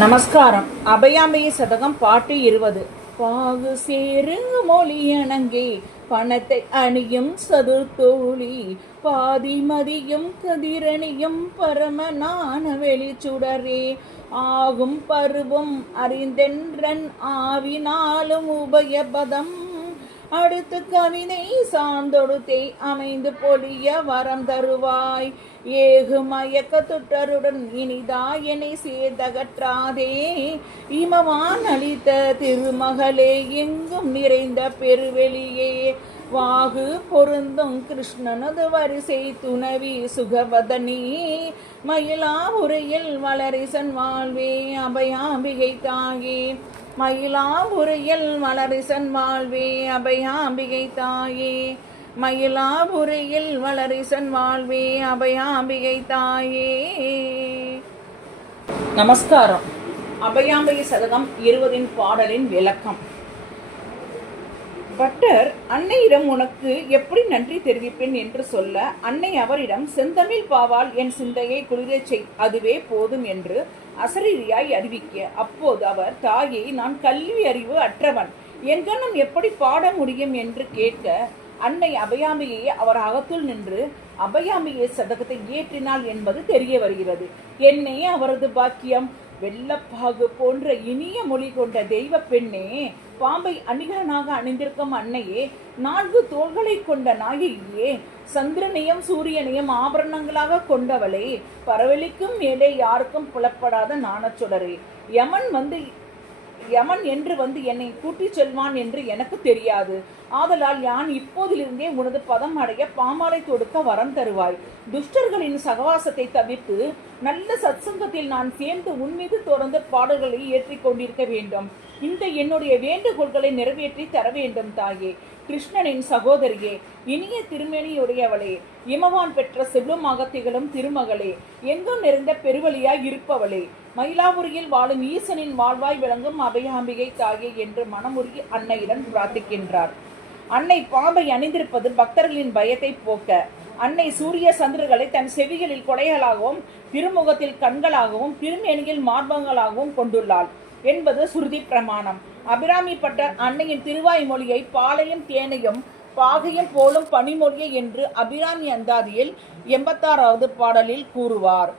நமஸ்காரம். அபயாம்பிகை சதகம் பாட்டு 20. பாகு சேரு மொழியணங்கே பணத்தை அணியும் சதுர்த்தோழி பாதி மதியும் கதிரணியும் பரமனான வெளிச்சுடரே ஆகும் பருவம் அறிந்தென்றன் ஆவினாலும் உபயபதம் அடுத்து கவிதை சார்ந்தொடுத்தே அமைந்து பொழிய வரம் தருவாய் ஏகு மயக்க துற்றருடன் இனிதாயனை சேர்ந்தகற்றாதே இமவான் அளித்த திருமகளே எங்கும் நிறைந்த பெருவெளியே வாகு பொருந்தும் கிருஷ்ணனது வரிசை துணவி சுகவதனி மயிலாபுரையில் வளரிசன் வாழ்வே அபயாம்பிகை தாயே மயிலாபுரையில் வளரிசன் வாழ்வே அபயாம்பிகை தாயே மயிலாபுரையில் வளரிசன் வாழ்வே அபயாம்பிகை தாயே. நமஸ்காரம். அபயாம்பிகை சதகம் 20 பாடலின் விளக்கம். பட்டர் அன்னையிடம் உனக்கு எப்படி நன்றி தெரிவிப்பேன் என்று சொல்ல, அன்னை அவரிடம் செந்தமிழ் பாவால் என் சிந்தையை குளிரச் செய், அதுவே போதும் என்று அசரீரியாய் அறிவிக்க, அப்போது அவர், தாயை, நான் கல்வி அறிவு அற்றவன், எங்கனம் எப்படி பாட முடியும் என்று கேட்க, அன்னை அபயாம்பிகையை அவர் அகத்துள் நின்று அபயாம்பிகை சதகத்தை ஏற்றினாள் என்பது தெரிய வருகிறது. என்னே அவரது பாக்கியம்! வெள்ளப்பாகு போன்ற இனிய மொழி கொண்ட தெய்வ பெண்ணே, பாம்பை அணிகலனாக அணிந்திருக்கும் அன்னையே, 4 தோள்களை கொண்ட நாயகியே, சந்திரனையும் சூரியனையும் ஆபரணங்களாக கொண்டவளே, பரவலிக்கும் மேலே யாருக்கும் புலப்படாத நாணச்சுடரே, யமன் என்று வந்து என்னை கூட்டிச் செல்வான் என்று எனக்கு தெரியாது. ஆதலால் யான் இப்போதிலிருந்தே உனது பதம் அடைய பாமாலை தொடுக்க வரம் தருவாய். துஷ்டர்களின் சகவாசத்தை தவிர்த்து நல்ல சத்சங்கத்தில் நான் சேர்ந்து உன்மீது தொடர்ந்து பாடல்களை ஏற்றிக் கொண்டிருக்க வேண்டும். இந்த என்னுடைய வேண்டுகோள்களை நிறைவேற்றி தர வேண்டும் தாயே. கிருஷ்ணனின் சகோதரியே, இனிய திருமேனியுடையவளே, இமவான் பெற்ற செல்வமாக திகழும் திருமகளே, எங்கும் நிறைந்த பெருவழியாய் இருப்பவளே, மயிலாபுரியில் வாழும் ஈசனின் வாழ்வாய் விளங்கும் அபயாம்பிகை தாயே என்று மனமுருகி அன்னையிடம் பிரார்த்திக்கின்றார். அன்னை பாம்பை அணிந்திருப்பது பக்தர்களின் பயத்தை போக்க, அன்னை சூரிய சந்திரர்களை தன் செவிகளில் கொடைகளாகவும் திருமுகத்தில் கண்களாகவும் திருமேனியில் மார்பங்களாகவும் கொண்டுள்ளாள் என்பது சுருதி பிரமாணம். அபிராமி பட்டர் அன்னையின் திருவாய் மொழியை பாலையும் தேனையும் பாகையும் போலும் பனிமொழியை என்று அபிராமி அந்தாதியில் 86வது பாடலில் கூறுவார்.